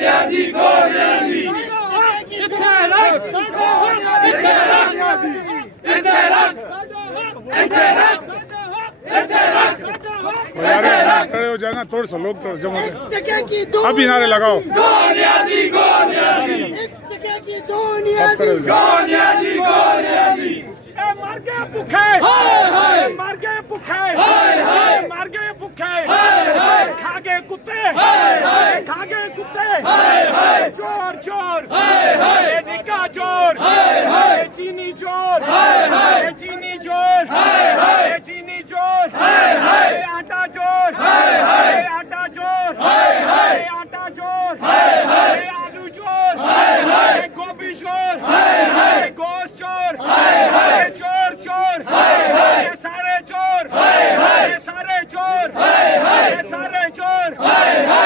ਰਿਆਜ਼ੀ ਕੋ ਰਿਆਜ਼ੀ ਇੱਥੇ ਰੱਖ ਇੱਥੇ ਰੱਖ ਇੱਥੇ ਰੱਖ ਇੱਥੇ ਰੱਖ ਇੱਥੇ ਰੱਖ खड़े हो जाना थोड़ा सा लोग जमा की दो अभी नारे लगाओ गो रियाज़ी गो रियाज़ी की दो नियाजी गो रियाज़ी गो रियाज़ी मर गए भुखे मर गए भुखे मर गए भुखे खा गए कुत्ते खा गए कुत्ते चोर चोर निका चोर चीनी चोर चीनी चोर चीनी चोर आटा चोर आटा चोर आटा चोर आलू चोर गोभी चोर गोश्त चोर चोर चोर ये सारे चोर ये सारे चोर ये सारे चोर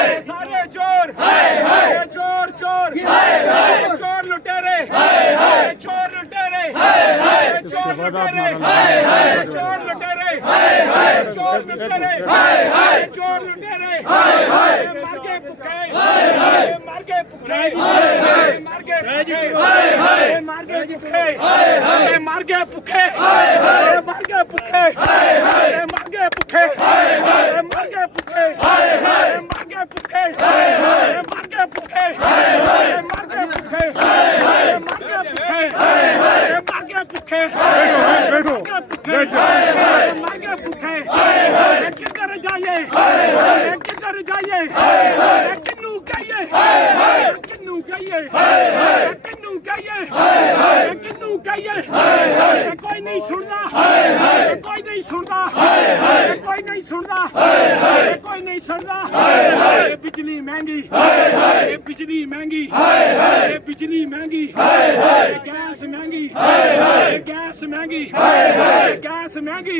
ये सारे चोर ये चोर चोर चोर लुटेरे चोर लुटेरे चोर लुटेरे चोर लुटेरे चोर लुटेरे चोर लुटेरे मर गए भुखे मर गए भुखे मर गए भुखे मर गए भुखे मर गए भुखे मर गए भुखे मर गए भुखे मर गए भुखे मर गए भुखे मर गए भुखे मर गए भुखे मर गए भुखे मर गए भुखे बैठो मर गए भुखे किधर जाइए किधर जाइए किन्नू कहिए किन्नू कहिए किन्नू कहिए किन्नू कहिए कोई नहीं सुनता कोई नहीं सुनता कोई नहीं सुनता कोई नहीं सुनता बिजली महंगी बिजली महंगी बिजली महंगी गैस महंगी गैस महंगी गैस महंगी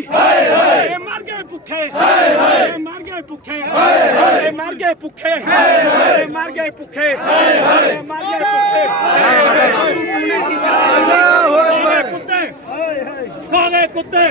मर गए भुखे मर गए भुखे मर गए भुखे मर गए भुखे मर गए कुत्ते काले कुत्ते